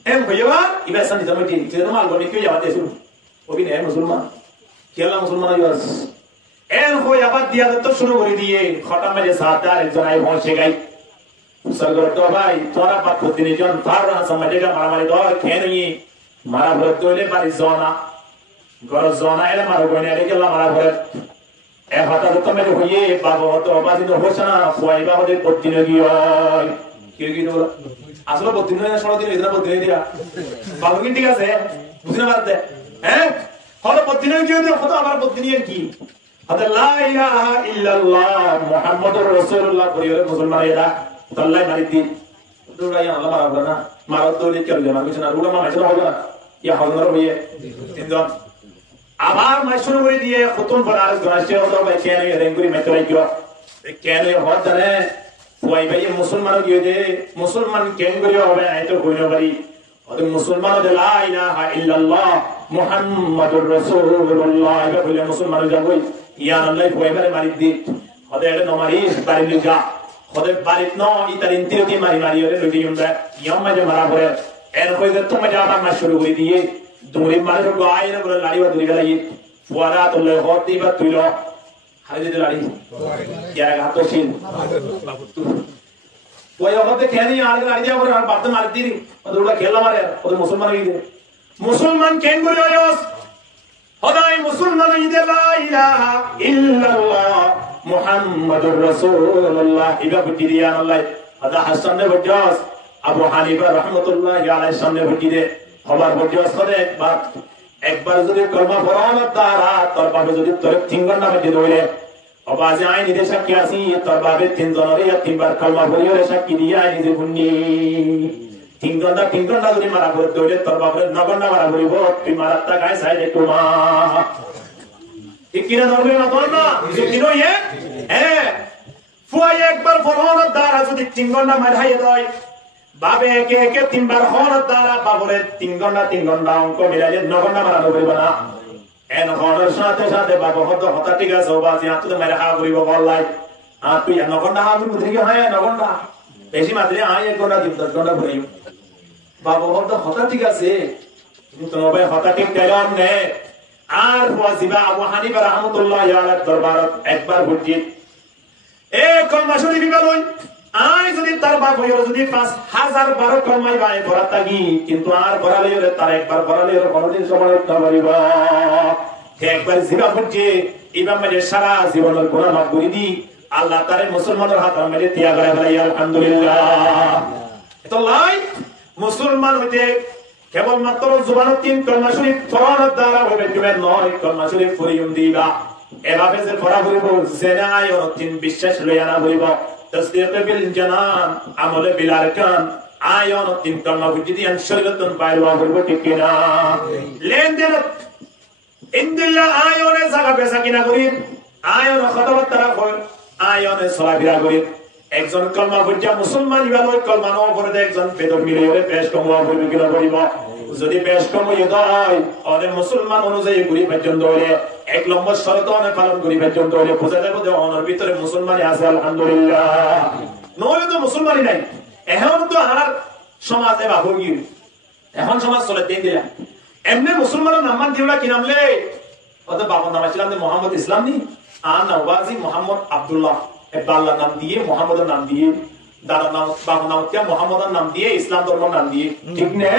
em ko yawa iba san da mutin sai da malgo ne ke yawa da su o bi ne musulman kiyalla musulman yas em ko yawa dia to শুরু করে দিয়ে খতম में सादार जनाई पहुंचे गई सरगर तो भाई तोरा बात होती नहीं जन फारा समझेगा मारामारी तो खेनी मारा भरत तो ले पारी जोना घर जोना एले मारो गने ले केला मारा भरत ए हाता तो मेरे होये बाबा तो बाजी नो होसना फुआई बाबा दे पत्ती लगी ओय কি বলো আসলে বদিন না সরো দিন এদরা বদিন দিয়া বাবু কি ঠিক আছে বুঝনা পারতে হ্যাঁ হলো বদিন কি হলো কত আবার বদিন কি হতে লা ইলাহা ইল্লাল্লাহ মুহাম্মাদুর রাসূলুল্লাহ পরিবারের মুসলমান এরা আল্লাহ মারি দিন দুরাই আল্লাহ মারবে না মারত দলে কি হবে না কিছু না রুড়া মা মাইছরা হবে না ইয়া হলনর হইয়ে তিনজন আবার মাইছরা করে দিয়ে খতম করার গ্রাসে হলো ভাই কেন রেঙ্গুরি মেতরাই কিও কেন হত জানে ওই ভাই মুসলমান গিয়ে দে মুসলমান কেন করে হবে আই তো কইনো পারি ওদের মুসলমান দে লা ইলাহা ইল্লাল্লাহ মুহাম্মাদুর রাসূলুল্লাহ এটা বলে মুসলমান যাবই ইয়া আল্লাহ কইবারে মারি দি ওদের এটা নমারিস বাড়ি লিগা ওদের বাড়ি ন ইতারিন তিরতি মারি মারি ওরে লই আমরা ইয়াম্মা যে মারা পড়ে এর কই দে তুমি যা আমার শুরু করে দিয়ে দূরে মারে গো আইরে বলে লাড়িবা দূরে গলাই ফুয়ারা তো লয় হতি বা তুইলো হাই দে লাড়ি क्या गातो सीन कोई औरत कहनी आड़ लाड़ी दिया और बात मार दी और उड़ा खेलना मारे और मुसलमान ही दे मुसलमान केन करे होयस हदाई मुसलमान ही दे ला इलाहा इल्लल्लाह मुहम्मदुर रासूलुल्लाह इबा बुदिया अल्लाह हदा हसन ने बजास अबू हनीफा रहमतुल्लाह अलैहि सामने बुदी दे खबर बजास करे एक बार যদি কলমা পড়ানো তারা তোর বাবা যদি তোর তিনবার নামে দিয়ে দইলে অবাজে আই নিদে সাক্ষী আসি তোর বাবে তিনজনের ইয়া তিনবার কলমা পড়িয়ে সাক্ষী দিয়ে আই নিজে বুনি তিন ঘন্টা যদি মারা পড়ে দইলে তোর বাবার নগন্না মারা পড়িব তুই মারাত্তা গায় সাইডে তোমা ঠিক কিনা ধরবে না তোর না যে কিনো ইয়ে হ্যাঁ ফুয়াই একবার পড়ানো দ্বারা যদি তিন ঘন্টা মারাই দেয় বাবে একে একে তিনবার হওয়ার দ্বারা বাবরে তিন ঘন্টা অঙ্ক মিলাইলে 9 ঘন্টা মারানো পড়িব না এন হওয়ার সাথে সাথে বাবা হতা ঠিক আছে বাজি আত তো মেরে হা করিব বললাই আর তুই 9 ঘন্টা হা করিব ঠিক হয় 9 ঘন্টা বেশি মাত্রে আই 1 ঘন্টা 10 ঘন্টা করিব বাবা হতা ঠিক আছে কিন্তু ভাই হতা ঠিক কারণ নে আর ওয়াজিবা আবু হানিফা রাহমাতুল্লাহ আলাইহি দরবারত একবার বুঝি এ কলমা শরীফ বলই আই যদি তার বাপ হইও যদি 5000 বার কলমাই বাই পড়া থাকি কিন্তু আর পড়ালে ওরে তার একবার পড়ালে ওরে কোনদিন সময় করতে পারিব একবার জিবা ফুটে ইমাম মাঝে সারা জীবনের গুনাহ মাফ করে দি আল্লাহ তারে মুসলমানের হাত মেরে তিয়া করে ভাই আলহামদুলিল্লাহ তো লাই মুসলমান হইতে কেবল মাত্র জবানত তিন কলমা শরীফ পড়ার দ্বারা হবে তুমি নয় কলমা শরীফ পড়িয়ম দিবা এভাবে যে পড়া হইব জেনায় ও তিন বিশ্বাস লইয়া না হইব تصديق بالجنان عمل بالاركان আয়ন তিন কলমা বুঝিদি আন শরীয়তন বাইরওয়া হইব ঠিক কিনা লেনদেন ইনদিল্লাহ আয়নে জায়গা বেচা কিনা করি আয়ন খতমত তারা কই আয়নে সলাবিরা করি একজন কলমা বুঝা মুসলমান ইবাদত কলমা ন করে একজন বেদর মিলিয়ে পেশ কমওয়া হইব কিনা করিব যদি পেশ কম হই হয় ওরে মুসলমান অনুযায়ী করি পর্যন্ত হইলে এক নম্বর শর্ত অনে পালন করি পর্যন্ত হইলে বোঝা যাবে যে অনর ভিতরে মুসলমানই আছে আলহামদুলিল্লাহ নইলে তো মুসলমানই নাই এখন তো আর সমাজে বাবুগি এখন সমাজ চলে দেন দিলা এমনি মুসলমানের নাম দিওলা কি নামলে ওদের বাবার নাম ছিল মোহাম্মদ ইসলাম নি আর নওয়াজি মোহাম্মদ আব্দুল্লাহ আল্লাহর নাম দিয়ে মোহাম্মদের নাম দিয়ে দাদার নাম বাবার নাম क्या মোহাম্মদের নাম দিয়ে ইসলাম ধর্মের নাম দিয়ে ঠিক না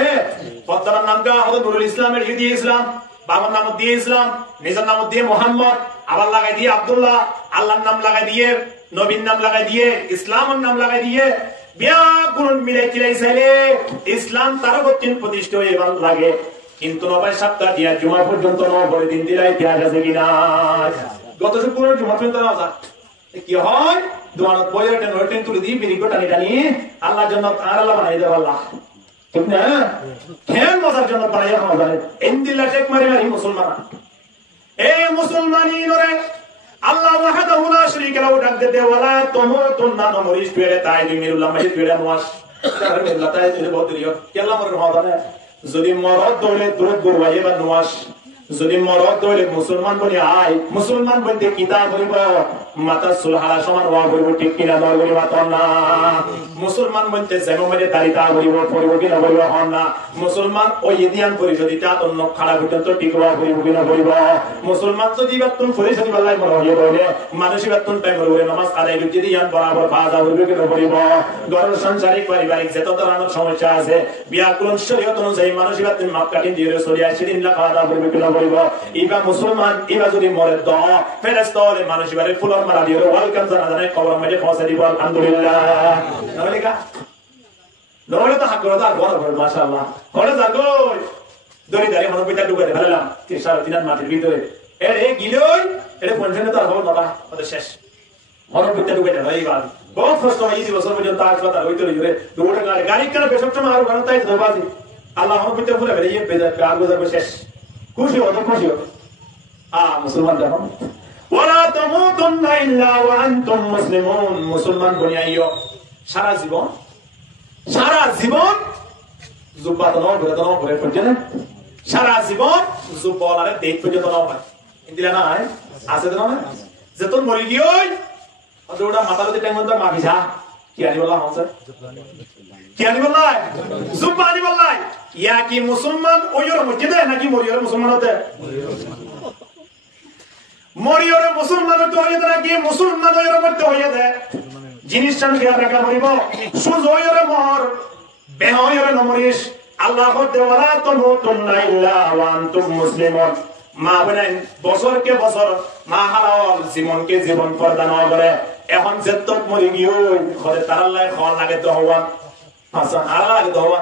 পদ্মার নাম কা হলো নুরুল ইসলামের দিয়ে ইসলাম বাবার নাম দিয়ে ইসলাম নিজের নাম দিয়ে মোহাম্মদ আবার লাগাই দিয়ে আব্দুল্লাহ আল্লাহর নাম লাগাই দিয়ে নবীর নাম লাগাই দিয়ে ইসলামের নাম লাগাই দিয়ে বিয়া গুণ মিলাই কিলাই চাইলে ইসলাম তার গতিন প্রতিষ্ঠা হয়ে লাগে কিন্তু নবাই সপ্তাহ দিয়া জুমা পর্যন্ত নবরে দিন দিলাই ইতিহাস আছে কিনা গত শুক্রবার জুমা পর্যন্ত না কি হয় দোয়ানত বইয়ের টেন তুলে দিয়ে বিরিগো টানি টানি আল্লাহর জন্য আর আল্লাহ বানাই দেব আল্লাহ ঠিক না কেন মজার জন্য বানাই দেব জানেন ইনদিল্লাহ শেখ মারি মারি মুসলমান এই মুসলমানি নরে আল্লাহ ওয়াহদাহু লা শারীকা লাহু ডাক দে ওয়ালা তুমুতুন্না নমরিস পেরে তাই মিরুল্লাহ মাহি পেরে নওয়াজ তার মিল্লাহ তাই বদরিও কেল্লা মর রহমানে যদি মরদ দৌলে দুরুদ গুরবাই বা নওয়াজ যদি মরদ হইলে মুসলমান বলি আয় মুসলমান বলতে কিতাব বলিব মাতা সুলহারা সমান ওয়া বলিব ঠিক কিনা দল বলিব তখন না মুসলমান বলতে যেমন মানে দাড়িতা বলিব পড়িব কিনা বলিব হন না মুসলমান ওই ইদিয়ান পরিষদিতা অন্য খাড়া পর্যন্ত ঠিক ওয়া বলিব কিনা বলিব মুসলমান যদি বাতুন পরিষদি বলাই মনে হইয়ে বলে মানুষই বাতুন টাইম বলে নামাজ আদায় করতে দিয়ান বরাবর বাজা বলিব কিনা বলিব ঘরের সাংসারিক পারিবারিক যত ধরনের সমস্যা আছে বিয়াকুলন শরীয়ত অনুযায়ী মানুষই বাতুন মাপ কাটিন দিয়ে চলে আসে দিন না খাওয়া বলিব কিনা বলিব ইবা মুসলমান ইবা যদি মরে দ ফেরেশতা হলে মানুষই বারে ফুলন মারা দিয়ে ওয়েলকাম জানাজানে কবর মধ্যে পৌঁছে দিব আলহামদুলিল্লাহ তাহলে কা নরলে তো হাক করতে আর বড় বড় মাশাআল্লাহ করে যাগো দড়ি দাঁড়িয়ে মনে পিতা ঢুকে ফেললাম 3.5 মাটির ভিতরে এরে গিলই এটা পঞ্চনে তো আর হবে না ওটা শেষ মনে পিতা ঢুকে দেয় এইবার বহুত কষ্ট হয় এই বছর পর্যন্ত হাসপাতাল হইতে রইরে দৌড়ে গাড়ি কেন বেশক সময় আর ঘরে তাই ধবাজি আল্লাহ মনে পিতা বলে ফেলে এই বেজার কার গুজার শেষ খুশি হতো মুসলমান দেখো ওয়ালা তামুতুন্না ইল্লা ওয়া আনতুম মুসলিমুন মুসলমান বনিয়াইও সারা জীবন জুব্বাত নাও করে পর্যন্ত সারা জীবন জুব্বালারে দেখ পর্যন্ত নাও পায় ইন্দিলা না আছে তো না যত মরি গিয়েই ওটা মাথাতে টাইম মধ্যে মাফিসা কি আনি বললাম স্যার কি আনি বললাই জুব্বা আনি বললাই ইয়া কি মুসলমান ওইর মসজিদে নাকি মরিয়র মুসলমান হতে মরিয়র মুসলমান হতে হইয়ে নাকি মুসলমান ওইর মধ্যে হইয়ে দেয় জিনিসটা খেয়াল রাখা হইব সুজ ওইর মর বেহ ওইর নমরিস আল্লাহ দেওয়ালা তামুতুন্না ইল্লা ওয়া আনতুম মুসলিমুন মা বলেন বছরকে বছর মা হালাল জীবনকে জীবন প্রদান করে এখন যেতক মরি গিয়ে ঘরে তারাল্লাহ খাওয়া লাগে তো হওয়া আচ্ছা আর লাগে তো হওয়া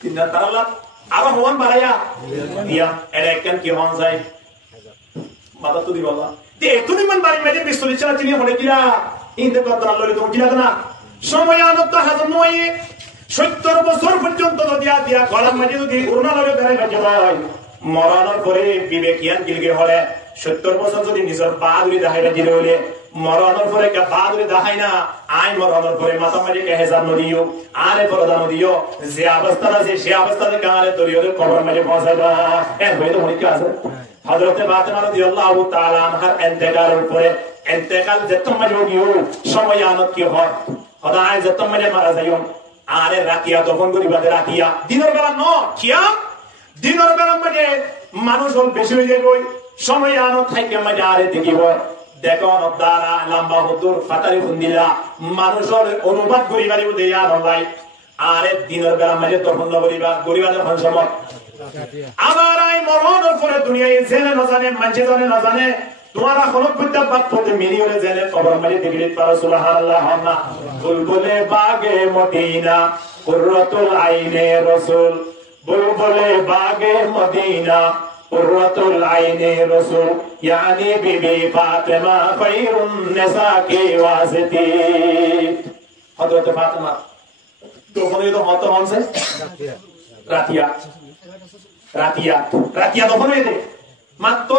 তিনটা তারাল্লাহ আরো হওয়ান বাড়াইয়া দিয়া এর একখান কি হন যায় মাথা তো দিবা তুমি মান বাড়ি মেয়েদের বিশ্বলি চালা চিনিয়ে মনে কিরা ইনতে কথা লইলে তুমি কিনা না সময় আনত হাজার নয় 70 বছর পর্যন্ত দিয়া গলার মাঝে যদি করোনা লগে বেড়ে গেছে হয় মরণের পরে বিবেকিয়ান গিলগে হলে 70 বছর যদি নিজের পা ধরে দেখাইবা দিলে হইলে মরণের পরে কে পা ধরে দেখাই না আই মরণের পরে মাথা মারি কে হেজার নদিও আরে প্রদান দিও যে অবস্থা আছে সে অবস্থাতে কারে তরিয়র কবর মাঝে পৌঁছাইবা এর হইতো মনে আছে হযরতে ফাতেমা রাদিয়াল্লাহু তাআলা আনহার ইন্তেকালের পরে ইন্তেকাল যেতম মাঝে গিয়ে সময় আনত কি হয় খোদায় যেতম মাঝে মারা যাইও আরে রাতিয়া তখন গরিবাদে রাতিয়া দিনের বেলা ন কিয়া দিনের বেলা মাঝে মানুষ বেশি হয়ে যাবে সময় আনত থাইকে মাঝে আরে দেখিব দেখো দ্বারা লম্বা হতুর ফাতারি ফুন্দিলা মানুষের অনুবাদ করিবারি দেয়া নলাই আরে দিনের বেলা মাঝে তখন গরিবা যখন সময় আবার আই মরণের পরে দুনিয়ায় জেনে না জানে মানুষে জানে না জানে তোমারা খলক বিদ্যা বাদ পড়তে মিলিয়নে জেনে কবর মাঝে দেখলে পারো সুবহানাল্লাহ না বুলবুলে বাগে মদিনা কুররাতুল আইনে রাসূল বুলবুলে বাগে মদিনা কুররাতুল আইনে রাসূল ইয়ানি বিবি ফাতেমা খায়রুন নিসা কি ওয়াসিতি হযরত ফাতেমা তখন তো হত হনছে রাতিয়া তখন হইতে মাত্র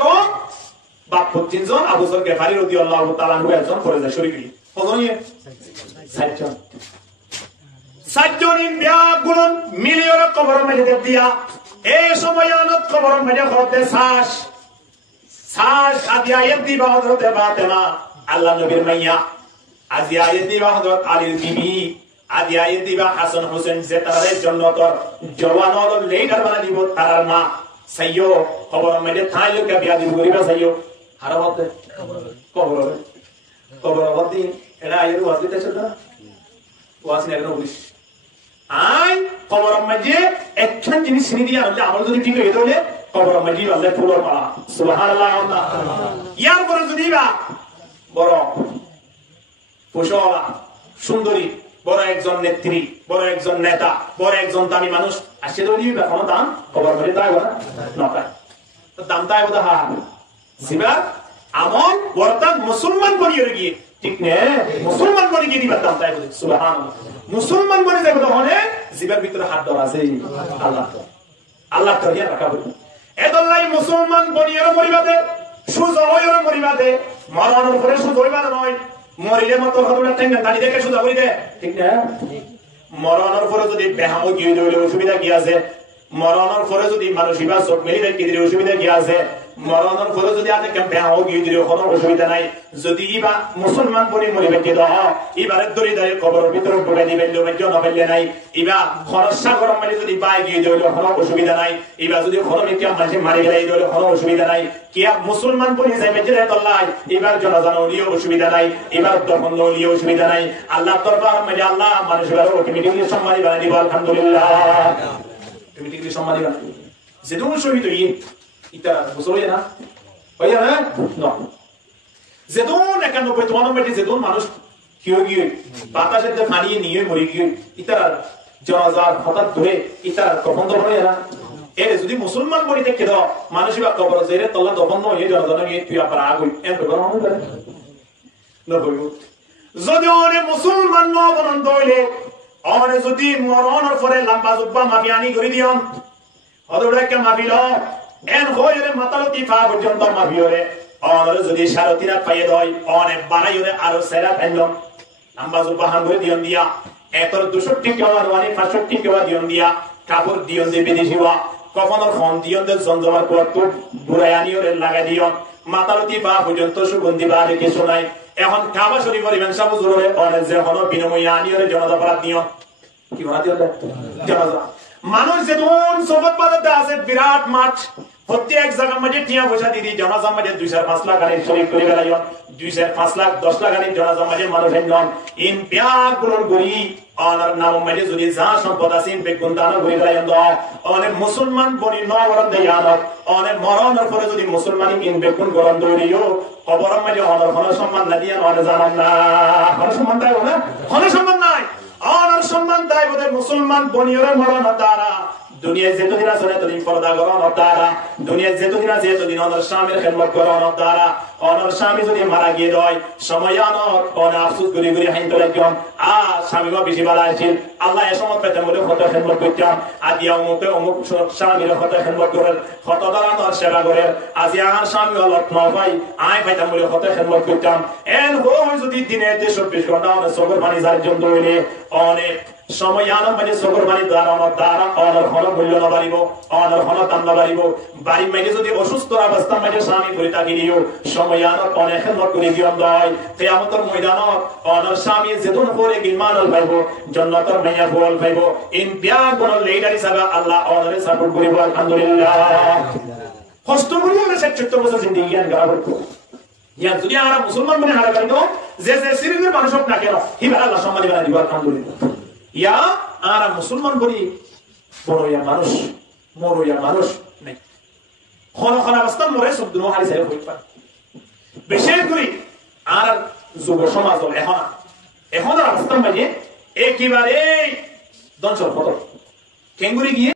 বাপ 25 জন আবু বকর গফারি রাদিয়াল্লাহু তাআলা আনহু একজন করে যায় শরীকি কজন নিয়ে 60 জন বিয়াগুন মিলিয়ন কবর মধ্যে দিয়া এই সময় আনত কবর মধ্যে হতে শ্বাস আদিয়াত দিবা হযরত ফাতেমা আল্লাহ নবীর মাইয়া আদিয়াত দিবা হযরত আলীর বিবি আদিয়াত দিবা হাসান হোসেন যে তাদের জন্য তোর জওয়ান হল লিডার বানা দিব তার মা সাইয়ো কবর মধ্যে থাইলো কে বিয়া দিব গরিবা সাইয়ো হারাবতে কবরবতী এরা আইরু ওয়াজিতে চলতা ওয়াসিন এর পুলিশ আই কবর মধ্যে একখান জিনিস চিনি দিয়া হলে আমল যদি ঠিক হয়ে গেলে কবর মধ্যে আল্লাহ ফুলর মালা সুবহানাল্লাহ ইয়ার পরে যদি বা বড় পোশালা সুন্দরী বড় একজন নেত্রী বড় একজন নেতা বড় একজন দামি মানুষ আসে তো দিবা কোন দাম কবর মধ্যে তাই না নকায় তো দাম তাই বদা হা সিবা আমল বর্তমান মুসলমান বনিয়ে গিয়ে ঠিক নে মুসলমান বনি গিয়ে দিবা দাম তাই বলে সুবহানাল্লাহ মুসলমান বনি যাবে তখন জিবার ভিতরে হাত ধরা আছে আল্লাহ ধরিয়া রাখা বলে এদল্লাই মুসলমান বনিয়ে পরিবাদে সুজয়র পরিবাদে মরণের পরে সুজয়বা নয় মরিলে মত হতটা টেঙ্গা দানি দেখে সুজা করি দে ঠিক না মরণের পরে যদি বেহামো গিয়ে হইলে অসুবিধা কি আছে মরণের পরে যদি মানুষ ইবা চোখ মেলি দেয় কি অসুবিধা কি আছে মরণের পরে যদি আগে কেমন হোক গিয়ে কোনো অসুবিধা নাই যদি ইবা মুসলমান বলে মরিবে কি দহ এবারে দড়ি দড়ি কবরের ভিতরে ঢুকে দিবেন নবেলে নাই ইবা খরচা গরম মারি যদি পায় গিয়ে দিলে কোনো অসুবিধা নাই ইবা যদি খরমে কেমন মানুষ মারি গেলে দিলে কোনো অসুবিধা নাই কি মুসলমান বলে যাই বেঁচে তল্লাহ এবার জনাজান হলিও অসুবিধা নাই এবার দফন হলিও অসুবিধা নাই আল্লাহ দরবার মানে আল্লাহ মানুষের অটোমেটিকলি সম্মানী বানিয়ে দিব আলহামদুলিল্লাহ অটোমেটিকলি সম্মানী বানিয়ে যেদুন শহীদ হই ইতা বুঝো না ভাইয়া না যেদুন 91 যেদুন মানুষ কি গিয়ে বাতাসের যে পানি নিয়ে মরে গিয়ে ইতার জনাজার হঠাৎ ধরে ইতার কখন তো হয় না এর যদি মুসলমান বলি দেখে দাও মানুষ বা কবর জেরে তল্লা দফন নয় জনাজান নিয়ে তুই আবার আগুই এত বড় হবে না হইব যদি ওরে মুসলমান ন বনন্দ হইলে ওরে যদি মরণের পরে লম্বা জুব্বা মাফিয়ানি করে দিয়ন অদরে কে মাফিল এন হইরে মাতালতি ফা পর্যন্ত মাফিওরে ওরে যদি শারতিরা পাইয়ে দয় ওরে বানাইরে আরো সেরা ফেলল লম্বা জুব্বা হান করে দিয়ন দিয়া এতর 62 কেওয়া ওয়ানি 65 কেওয়া দিয়ন দিয়া কাপড় দিয়ন দে বিদেশি ওয়া কখনোর ফোন দিয়ন দে জঞ্জমার কত বুড়ায়ানি ওরে লাগা দিয়ন মাতালতি ফা পর্যন্ত সুগন্ধি বাড়ি কিছু নাই এখন কাবা শরীফের ইমাম সাহেব হুজুরে অনেক যে হলো বিনময় আনিয়রে জনাজা পড়া নিয়ম কি বলা দিও জনাজা মানুষ যেমন সোবত বাজাতে আছে বিরাট মাঠ প্রত্যেক জায়গা মধ্যে টিয়া পয়সা দিদি জনাজা মধ্যে 2-5 লাখ গাড়ি শরীফ করে বেলায় 2-5 লাখ 10 লাখ গাড়ি জনাজা মধ্যে মানুষ নন ইন প্যার গুলোর গরি অনার নাম মধ্যে যদি যা সম্পদ আছে ইন বেগুন দানা গরি বেলায় অনেক মুসলমান বনি নবরন দেয়ানত অনেক মরণের পরে যদি মুসলমান ইন বেগুন গরম দৌড়িও খবর মধ্যে অনার কোন সম্মান না দিয়া অনেক জানান না কোন সম্মান দেয় না কোন সম্মান নাই অনার সম্মান দেয় ওদের মুসলমান বনিয়র মরণ দ্বারা দুনিয়ায় যেতদিন আছে ততদিন পর্দা করানো দ্বারা দুনিয়ায় যেতদিন আছে ততদিন অনর স্বামীর খেদমত করানো দ্বারা অনর স্বামী যদি মারা গিয়ে দেয় সময় অনর অন আফসোস গুলি গুলি হাইতে লাগতাম স্বামীও বেশি ভালো আছিল আল্লাহ এ সময় পেতেন বলে কত খেদমত করতাম আদি অমুকে অমুক স্বামীর কত খেদমত করেন কত দাঁড়ানোর সেবা করেন আজি আমার স্বামী অলপ নয় আয় পাইতাম বলে কত খেদমত করতাম এন হয় যদি দিনে 24 ঘন্টা অনেক সবর পানি যার জন্য হইলে অনেক সময় আনন্দ মানে সবর বাড়ি দ্বারা অনর হল মূল্য না বাড়িব অনর হল দাম না বাড়িব বাড়ি মাইকে যদি অসুস্থ অবস্থা মাঝে স্বামী করে থাকি দিও সময় আনর অনেক খেদমত করে দিয়ম দয় কিয়ামতের ময়দানত অনর স্বামী যেতুন পরে গিলমানল পাইব জান্নাতের মাইয়া ফল পাইব ইন বিয়া কোন লিডার হিসাবে আল্লাহ অনরে সাপোর্ট করিব আলহামদুলিল্লাহ কষ্ট করিও না 70 বছর জিন্দেগি জ্ঞান গাবর কো ইয়া যদি আমরা মুসলমান মনে হারা করি তো যে যে সিরিজের মানুষ হোক না কেন হিবার আল্লাহ সম্মানী বানাই দিব আলহামদুলিল্লাহ ইয়া আরা মুসলমান বলি বড় ইয়া মানুষ মরো ইয়া মানুষ নাই কোন কোন অবস্থা মরে সব দুনো হারি যায় হইতে পারে বিশেষ করে আর যুব সমাজ এখন অবস্থা মানে একেবারে দঞ্চল পতন কেঙ্গুরি গিয়ে